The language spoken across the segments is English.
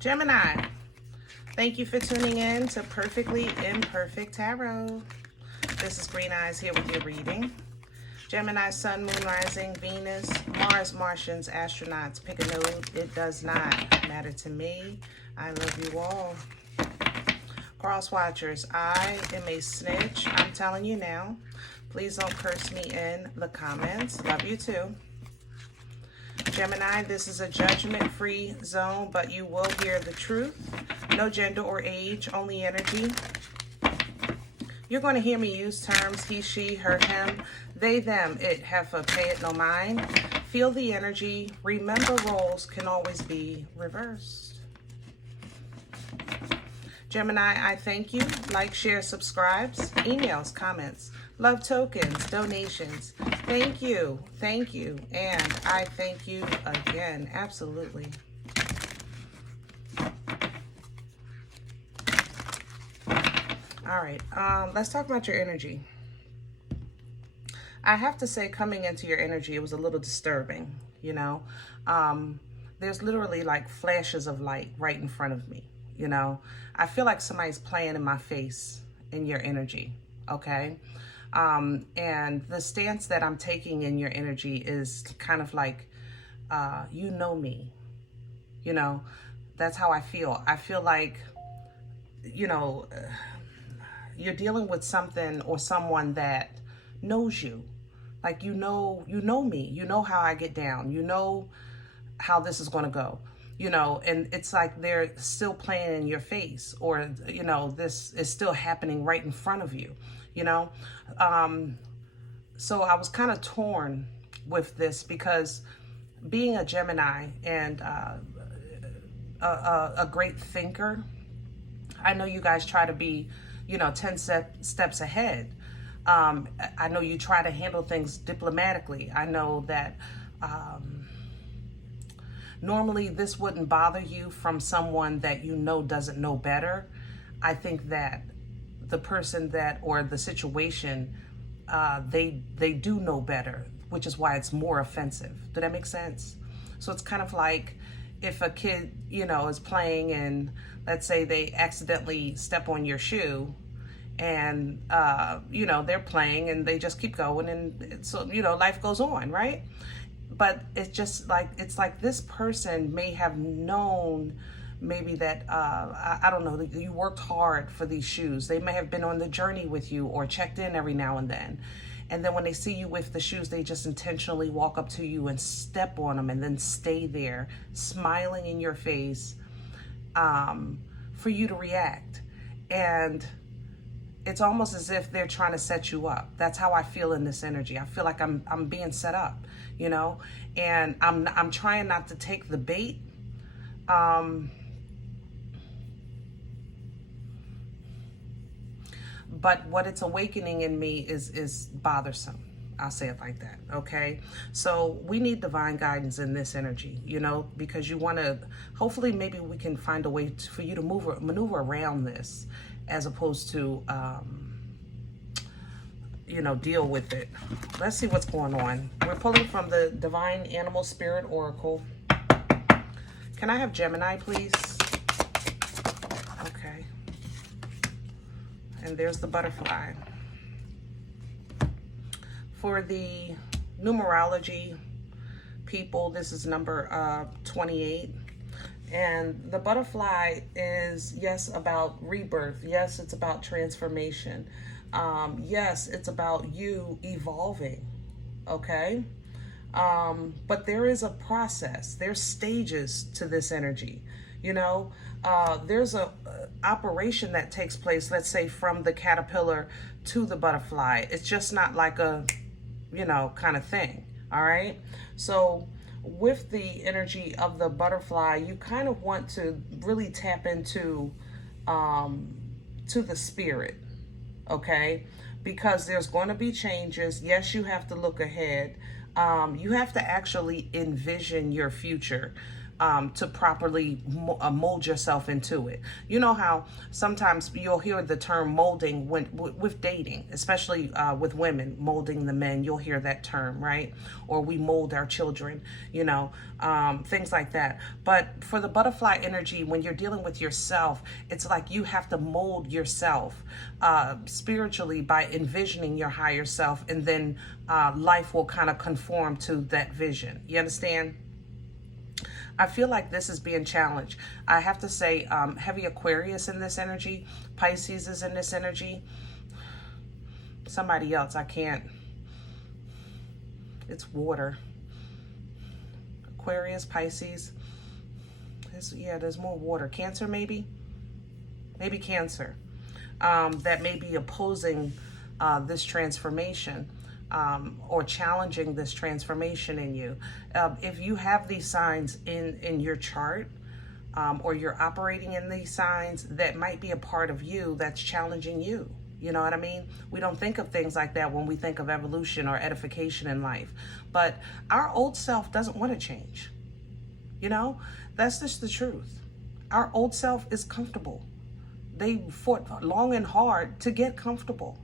Gemini, thank you for tuning in to Perfectly Imperfect Tarot. This is Green Eyes here with your reading. Gemini, Sun, Moon, Rising, Venus, Mars, Martians, astronauts. Pick a node. It does not matter to me. I love you all. Cross watchers, I am a snitch. I'm telling you now. Please don't curse me in the comments. Love you too. Gemini, this is a judgment-free zone, but you will hear the truth. No gender or age, only energy. You're going to hear me use terms he, she, her, him, they, them, it, heifer, pay it no mind. Feel the energy. Remember, roles can always be reversed. Gemini, I thank you. Like, share, subscribes, emails, comments, love tokens, donations. Thank you, and I thank you again. Absolutely. All right, let's talk about your energy. I have to say, coming into your energy, it was a little disturbing, you know. There's literally like flashes of light right in front of me, you know. I feel like somebody's playing in my face in your energy, okay? And the stance that I'm taking in your energy is kind of like, you know me, you know, that's how I feel. I feel like, you know, you're dealing with something or someone that knows you. Like, you know me, you know how I get down, you know how this is going to go, you know, and it's like they're still playing in your face, or, you know, this is still happening right in front of you, you know. So I was kind of torn with this because being a Gemini and a great thinker, I know you guys try to be, you know, 10 steps ahead. I know you try to handle things diplomatically. I know that normally this wouldn't bother you from someone that you know doesn't know better. I think that the person that, or the situation, they do know better, which is why it's more offensive. Did that make sense? So it's kind of like if a kid, you know, is playing and let's say they accidentally step on your shoe, and you know, they're playing and they just keep going, and so, you know, life goes on, right? But it's just like, it's like this person may have known maybe that, I don't know, that you worked hard for these shoes. They may have been on the journey with you or checked in every now and then. And then when they see you with the shoes, they just intentionally walk up to you and step on them and then stay there, smiling in your face, for you to react. And it's almost as if they're trying to set you up. That's how I feel in this energy. I feel like I'm being set up, you know, and I'm trying not to take the bait. But what it's awakening in me is bothersome. I'll say it like that, okay? So we need divine guidance in this energy, you know, because you want to, hopefully maybe we can find a way for you to maneuver around this, as opposed to, you know, deal with it. Let's see what's going on. We're pulling from the Divine Animal Spirit Oracle. Can I have Gemini, please? Okay. And there's the butterfly. For the numerology people, this is number 28. And the butterfly is, yes, about rebirth. Yes, it's about transformation. Yes, it's about you evolving, okay? But there is a process. There's stages to this energy, you know? There's a operation that takes place, let's say, from the caterpillar to the butterfly. It's just not like a, you know, kind of thing, all right? So with the energy of the butterfly, you kind of want to really tap into to the spirit, okay? Because there's going to be changes. Yes, you have to look ahead. You have to actually envision your future. to properly mold yourself into it. You know how sometimes you'll hear the term molding with dating, especially with women, molding the men. You'll hear that term, right? Or we mold our children, you know, things like that. But for the butterfly energy, when you're dealing with yourself, it's like you have to mold yourself spiritually by envisioning your higher self, and then life will kind of conform to that vision. You understand? I feel like this is being challenged. I have to say, heavy Aquarius in this energy, Pisces is in this energy. Somebody else, I can't. It's water. Aquarius, Pisces. Yeah, there's more water. Cancer, maybe? Maybe Cancer. That may be opposing this transformation. Or challenging this transformation in you. If you have these signs in your chart, or you're operating in these signs, that might be a part of you that's challenging you. You know what I mean? We don't think of things like that when we think of evolution or edification in life. But our old self doesn't want to change. You know, that's just the truth. Our old self is comfortable. They fought long and hard to get comfortable.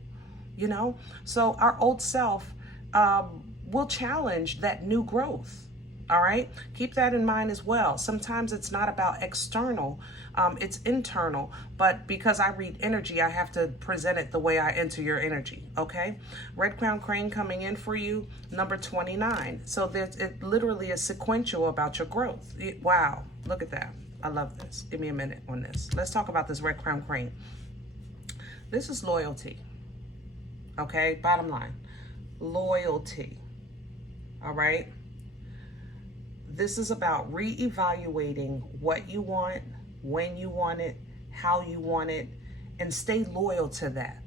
You know, so our old self will challenge that new growth. All right, keep that in mind as well. Sometimes it's not about external, it's internal. But because I read energy, I have to present it the way I enter your energy. Okay, Red Crown Crane coming in for you, number 29. So there's it literally is sequential about your growth. Wow, look at that. I love this. Give me a minute on this. Let's talk about this Red Crown Crane. This is loyalty. Okay, bottom line, loyalty. All right, this is about reevaluating what you want, when you want it, how you want it, and stay loyal to that.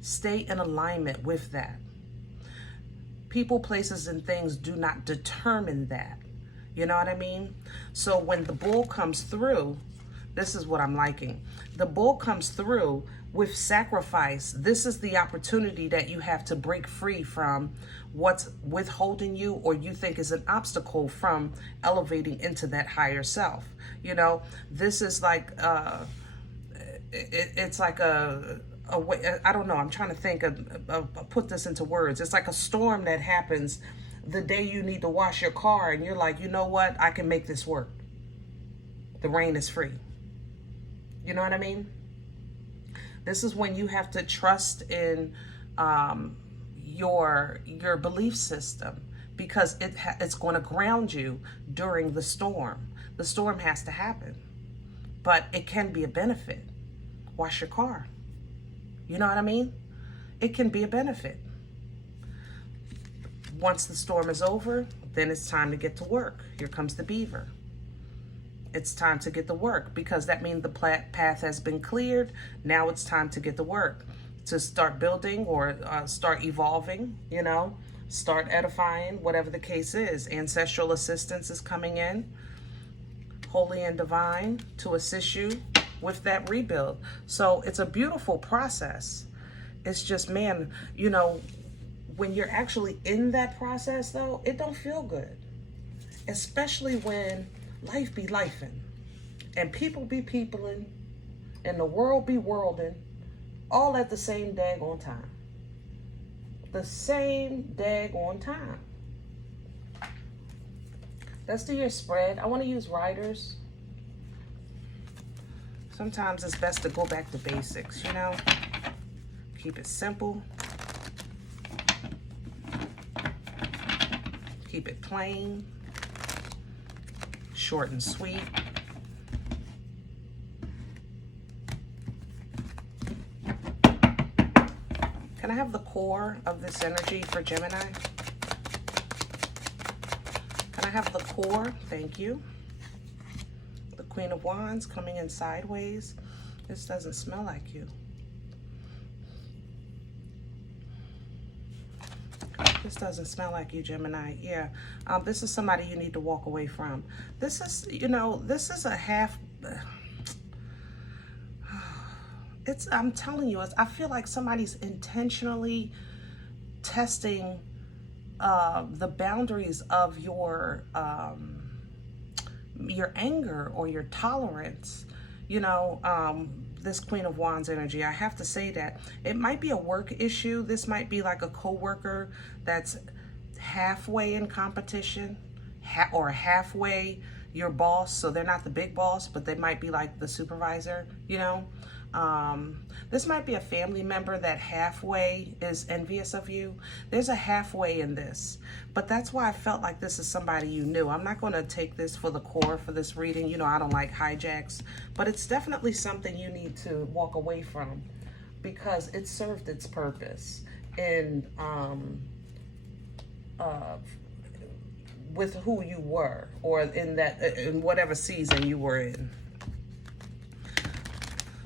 Stay in alignment with that. People, places, and things do not determine that. You know what I mean? So when the bull comes through, this is what I'm liking. The bull comes through with sacrifice. This is the opportunity that you have to break free from what's withholding you or you think is an obstacle from elevating into that higher self. You know, this is like, it's like a way, I don't know, I'm trying to think of put this into words. It's like a storm that happens the day you need to wash your car and you're like, you know what, I can make this work. The rain is free. You know what I mean? This is when you have to trust in your belief system, because it's going to ground you during the storm. The storm has to happen, but it can be a benefit. Wash your car. You know what I mean? It can be a benefit. Once the storm is over, then it's time to get to work. Here comes the beaver. It's time to get to work, because that means the path has been cleared. Now it's time to get to work, to start building or start evolving, you know, start edifying, whatever the case is. Ancestral assistance is coming in, holy and divine, to assist you with that rebuild. So it's a beautiful process. It's just, man, you know, when you're actually in that process, though, it don't feel good, especially when life be lifing, and people be peopling, and the world be worlding, all at the same daggone time. The same daggone time. Let's do your spread. I want to use riders. Sometimes it's best to go back to basics, you know? Keep it simple. Keep it plain. Short and sweet. Can I have the core of this energy for Gemini? Can I have the core? Thank you. The Queen of Wands coming in sideways. This doesn't smell like you. This doesn't smell like you, Gemini. Yeah, this is somebody you need to walk away from. This is, you know, this is a half... I'm telling you, I feel like somebody's intentionally testing the boundaries of your your anger or your tolerance. This Queen of Wands energy, I have to say that it might be a work issue. This might be like a coworker that's halfway in competition, or halfway your boss. So they're not the big boss, but they might be like the supervisor, This might be a family member that halfway is envious of you. There's a halfway in this, but that's why I felt like this is somebody you knew. I'm not going to take this for the core for this reading. I don't like hijacks, but it's definitely something you need to walk away from, because it served its purpose in with who you were, or in whatever season you were in.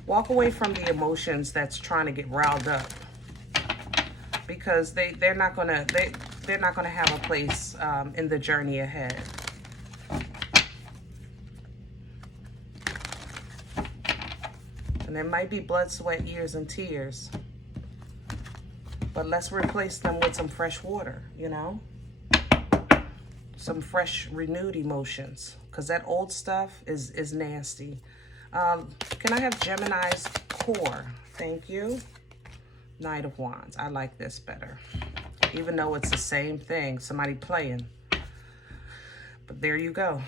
Walk away from the emotions that's trying to get riled up, because they're not gonna have a place in the journey ahead. And there might be blood, sweat, years, and tears, but let's replace them with some fresh water, some fresh, renewed emotions, because that old stuff is nasty. Can I have Gemini's core? Thank you. Knight of Wands. I like this better, even though it's the same thing. Somebody playing. But there you go.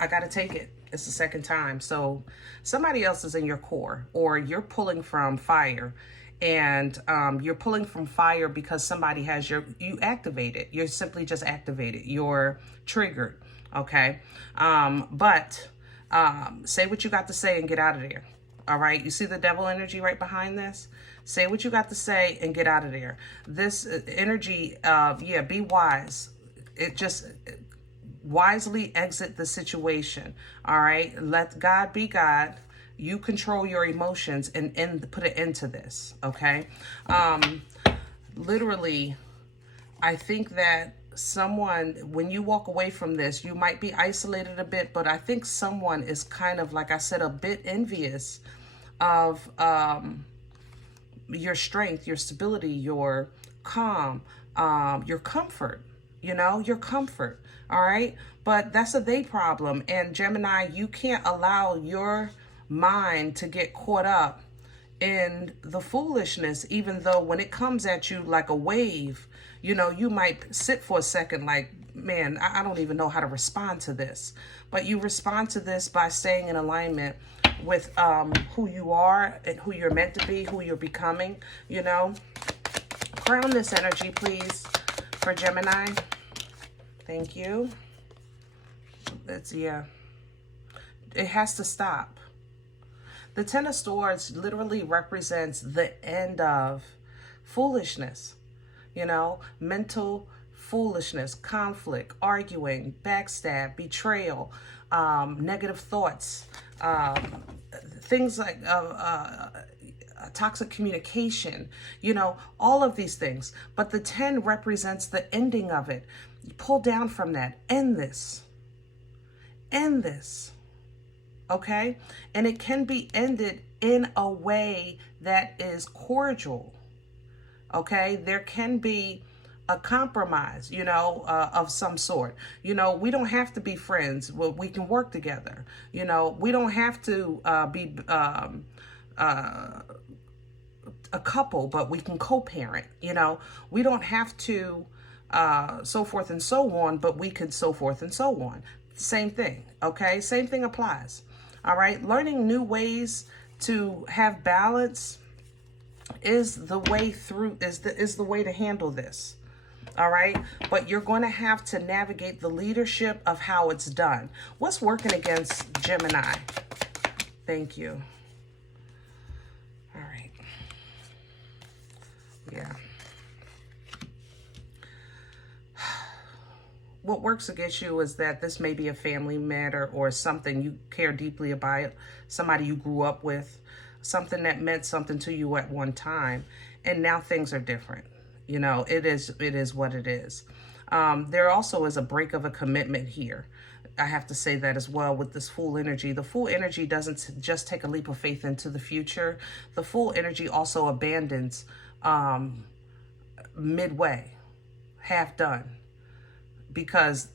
I got to take it. It's the second time. So somebody else is in your core, or you're pulling from fire. And you're pulling from fire because somebody has you activated. You're simply just activated. You're triggered. Okay. But say what you got to say and get out of there. All right. You see the devil energy right behind this? Say what you got to say and get out of there. This energy of, be wise. Wisely exit the situation. All right. Let God be God. You control your emotions and put an end to this, okay? Literally, I think that someone, when you walk away from this, you might be isolated a bit, but I think someone is kind of, like I said, a bit envious of your strength, your stability, your calm, your comfort, your comfort, all right? But that's a they problem. And Gemini, you can't allow your mind to get caught up in the foolishness, even though when it comes at you like a wave, you might sit for a second like, man, I don't even know how to respond to this. But you respond to this by staying in alignment with who you are and who you're meant to be, who you're becoming, Crown this energy, please, for Gemini. Thank you. It has to stop. The Ten of Swords literally represents the end of foolishness, mental foolishness, conflict, arguing, backstab, betrayal, negative thoughts, things like toxic communication, all of these things. But the 10 represents the ending of it. Pull down from that. End this. End this. Okay? And it can be ended in a way that is cordial. Okay? There can be a compromise, of some sort. We don't have to be friends. Well, we can work together. We don't have to be a couple, but we can co-parent. We don't have to so forth and so on, but we could so forth and so on. Same thing. Okay? Same thing applies. All right, learning new ways to have balance is the way through, is the way to handle this. All right, but you're going to have to navigate the leadership of how it's done. What's working against Gemini? Thank you. All right. Yeah. What works against you is that this may be a family matter or something you care deeply about, somebody you grew up with, something that meant something to you at one time, and now things are different. It is what it is. There also is a break of a commitment here. I have to say that as well with this Fool energy. The Fool energy doesn't just take a leap of faith into the future. The Fool energy also abandons midway, half done. because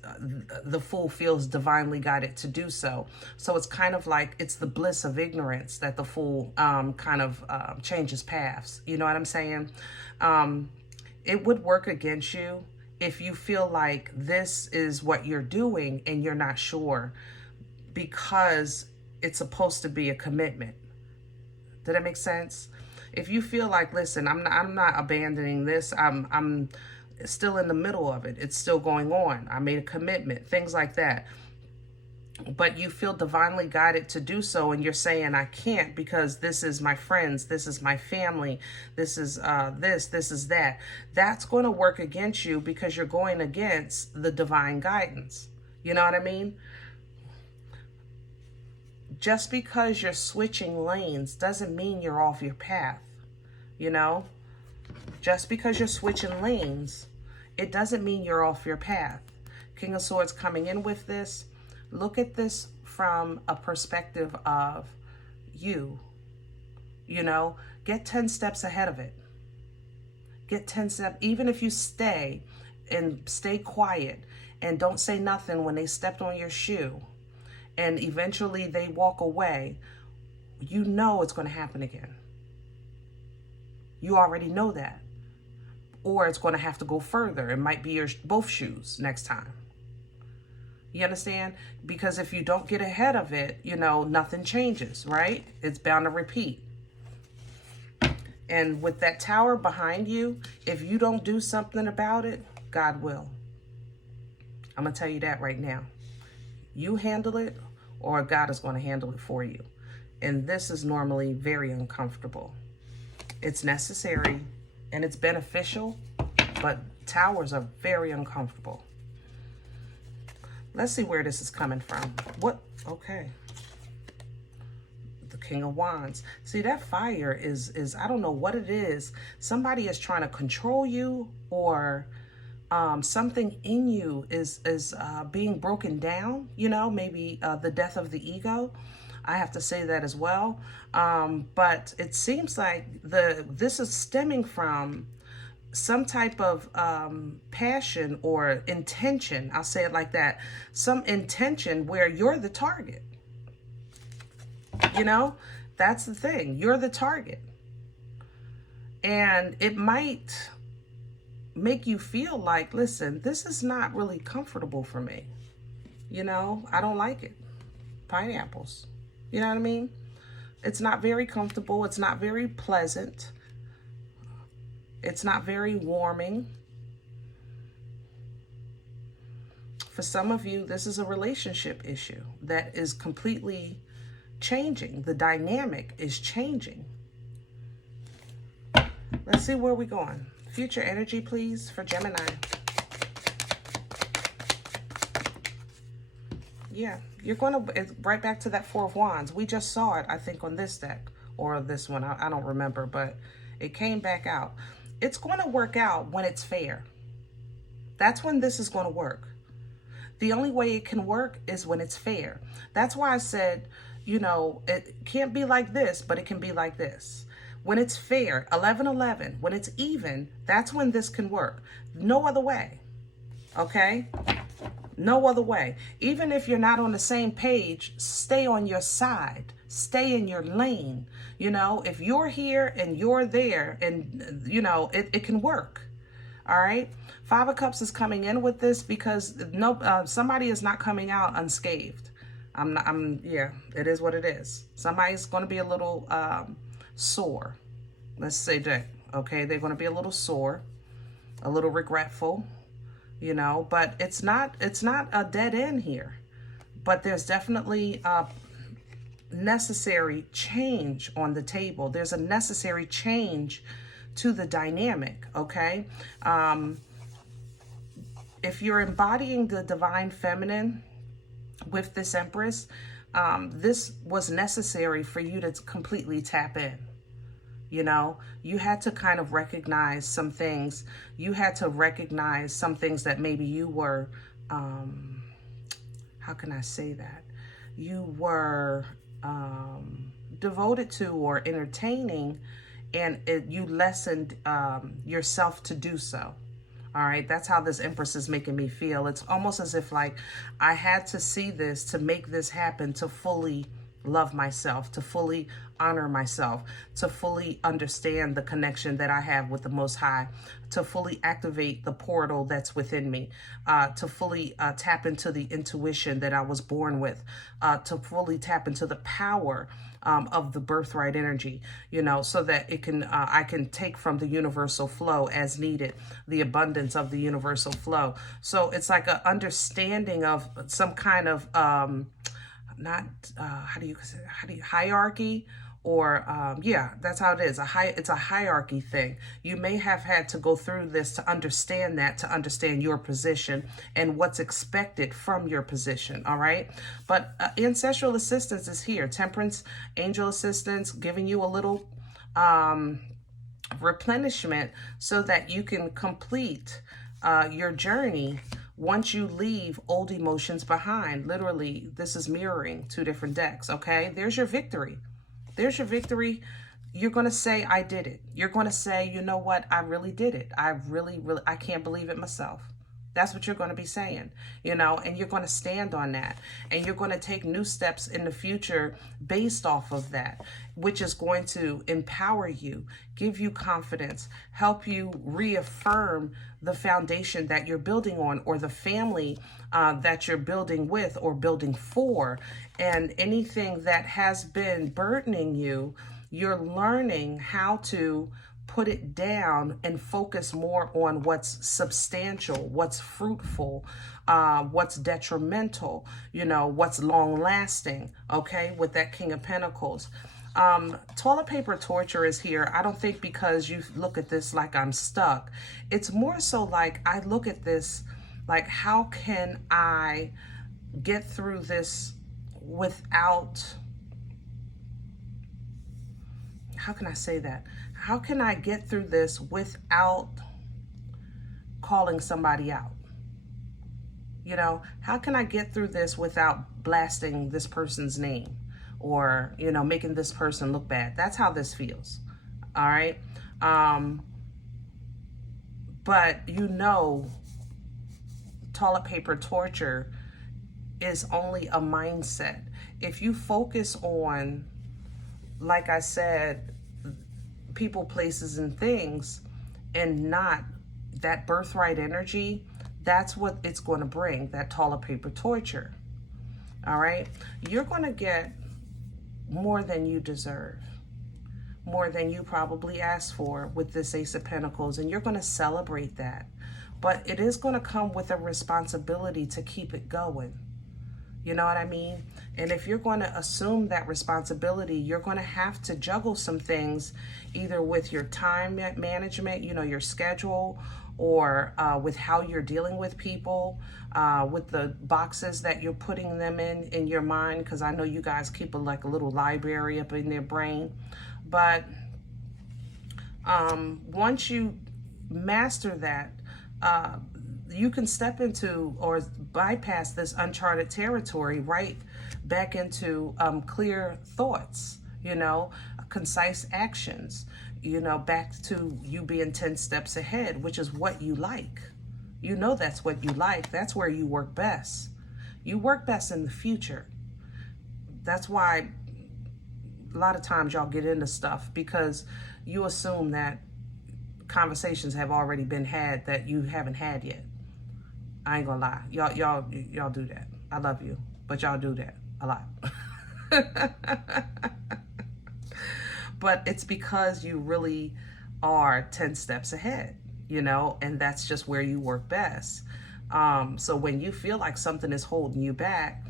the Fool feels divinely guided to do so. So it's kind of like it's the bliss of ignorance that the Fool kind of changes paths. You know what I'm saying? It would work against you if you feel like this is what you're doing and you're not sure, because it's supposed to be a commitment. Did that make sense? If you feel like, listen, I'm not abandoning this. I'm still in the middle of it. It's still going on. I made a commitment, things like that. But you feel divinely guided to do so, and you're saying, I can't because this is my friends, this is my family, this is this is that. That's going to work against you because you're going against the divine guidance. You know what I mean? Just because you're switching lanes doesn't mean you're off your path. You know? Just because you're switching lanes, it doesn't mean you're off your path. King of Swords coming in with this. Look at this from a perspective of you. You know, get 10 steps ahead of it. Get 10 steps, even if you stay quiet and don't say nothing when they stepped on your shoe and eventually they walk away, you know it's going to happen again. You already know that. Or it's going to have to go further. It might be your both shoes next time. You understand? Because if you don't get ahead of it, you know, nothing changes, right? It's bound to repeat. And with that Tower behind you, if you don't do something about it, God will. I'm going to tell you that right now. You handle it, or God is going to handle it for you. And this is normally very uncomfortable. It's necessary and it's beneficial, but Towers are very uncomfortable. Let's see where this is coming from. What? Okay. The King of Wands. See, that fire is I don't know what it is. Somebody is trying to control you, or something in you is being broken down. You know, maybe the death of the ego. I have to say that as well. But it seems like this is stemming from some type of passion or intention. I'll say it like that. Some intention where you're the target. You know, that's the thing. You're the target. And it might make you feel like, listen, this is not really comfortable for me. You know, I don't like it. Pineapples. You know what I mean? It's not very comfortable. It's not very pleasant. It's not very warming. For some of you, this is a relationship issue that is completely changing. The dynamic is changing. Let's see where we're going. Future energy, please, for Gemini. Yeah, you're going to, right back to that Four of Wands. We just saw it, I think, on this deck, or this one. I don't remember, but it came back out. It's going to work out when it's fair. That's when this is going to work. The only way it can work is when it's fair. That's why I said, you know, it can't be like this, but it can be like this. When it's fair, 11-11, when it's even, that's when this can work. No other way. Okay? No other way. Even if you're not on the same page, stay on your side. Stay in your lane. You know, if you're here and you're there, and, you know, it can work. All right? Five of Cups is coming in with this because somebody is not coming out unscathed. Yeah, it is what it is. Somebody's going to be a little sore. Let's say that. Okay? They're going to be a little sore, a little regretful. You know, but it's not a dead end here. But there's definitely a necessary change on the table. There's a necessary change to the dynamic, okay? If you're embodying the divine feminine with this Empress, this was necessary for you to completely tap in. You know, you had to kind of recognize some things. You had to recognize some things that maybe you were, how can I say that? You were devoted to or entertaining, and you lessened yourself to do so. All right, that's how this Empress is making me feel. It's almost as if like I had to see this to make this happen, to fully love myself, to fully honor myself, to fully understand the connection that I have with the Most High, to fully activate the portal that's within me, to fully tap into the intuition that I was born with, to fully tap into the power of the birthright energy, you know, so that it can, I can take from the universal flow as needed, the abundance of the universal flow. So it's like an understanding of some kind of, not, how do you hierarchy, or yeah, that's how it is. It's a hierarchy thing. You may have had to go through this to understand that, to understand your position and what's expected from your position. All right. But ancestral assistance is here. Temperance, angel assistance, giving you a little replenishment so that you can complete your journey once you leave old emotions behind. Literally, this is mirroring two different decks. Okay. There's your victory. There's your victory. You're going to say, I did it. You're going to say, you know what? I really did it. I can't believe it myself. That's what you're going to be saying, you know, and you're going to stand on that, and you're going to take new steps in the future based off of that, which is going to empower you, give you confidence, help you reaffirm the foundation that you're building on, or the family that you're building with or building for. And anything that has been burdening you, you're learning how to put it down and focus more on what's substantial, what's fruitful, what's detrimental, you know, what's long lasting. Okay, with that King of Pentacles. Toilet paper torture is here. I don't think because you look at this like I'm stuck. It's more so like I look at this like, how can I get through this without, how can I say that? How can I get through this without calling somebody out? You know, how can I get through this without blasting this person's name, or, you know, making this person look bad? That's how this feels. All right. But, you know, toilet paper torture is only a mindset. If you focus on, like I said, people, places, and things, and not that birthright energy, that's what it's going to bring, that toilet paper torture. All right. You're going to get more than you deserve, more than you probably asked for with this Ace of Pentacles, and you're going to celebrate that. But it is going to come with a responsibility to keep it going. You know what I mean? And if you're going to assume that responsibility, you're going to have to juggle some things, either with your time management, you know, your schedule, or with how you're dealing with people, with the boxes that you're putting them in your mind, because I know you guys keep like a little library up in their brain. But once you master that, you can step into or bypass this uncharted territory right back into clear thoughts, you know, concise actions, you know, back to you being 10 steps ahead, which is what you like. You know, that's what you like. That's where you work best. You work best in the future. That's why a lot of times y'all get into stuff, because you assume that conversations have already been had that you haven't had yet. I ain't gonna lie. Y'all do that. I love you, but y'all do that a lot. But it's because you really are 10 steps ahead, you know, and that's just where you work best. So when you feel like something is holding you back,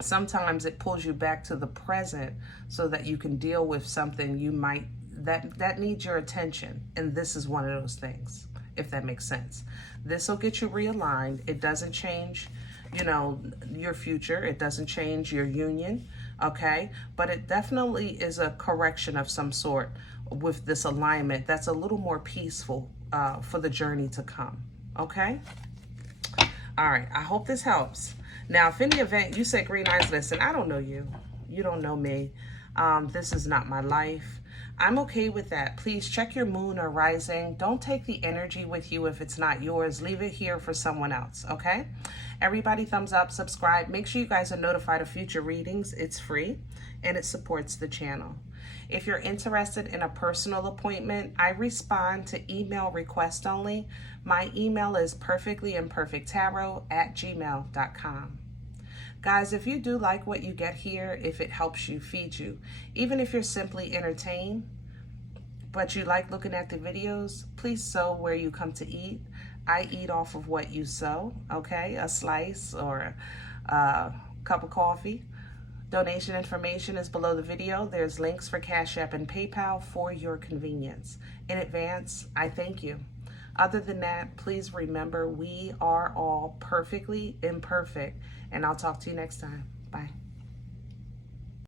sometimes it pulls you back to the present so that you can deal with something you might, that needs your attention. And this is one of those things, if that makes sense. This will get you realigned. It doesn't change, you know, your future. It doesn't change your union, okay? But it definitely is a correction of some sort with this alignment that's a little more peaceful for the journey to come, okay? All right, I hope this helps. Now, if in the event you say, Green Eyes, listen, I don't know you. You don't know me. This is not my life. I'm okay with that. Please check your moon or rising. Don't take the energy with you if it's not yours. Leave it here for someone else, okay? Everybody thumbs up, subscribe. Make sure you guys are notified of future readings. It's free and it supports the channel. If you're interested in a personal appointment, I respond to email request only. My email is perfectlyimperfecttarot@gmail.com. Guys, if you do like what you get here, if it helps you, feed you, even if you're simply entertained, but you like looking at the videos, please sow where you come to eat. I eat off of what you sow, okay? A slice or a cup of coffee. Donation information is below the video. There's links for CashApp and PayPal for your convenience. In advance, I thank you. Other than that, please remember we are all perfectly imperfect, and I'll talk to you next time. Bye.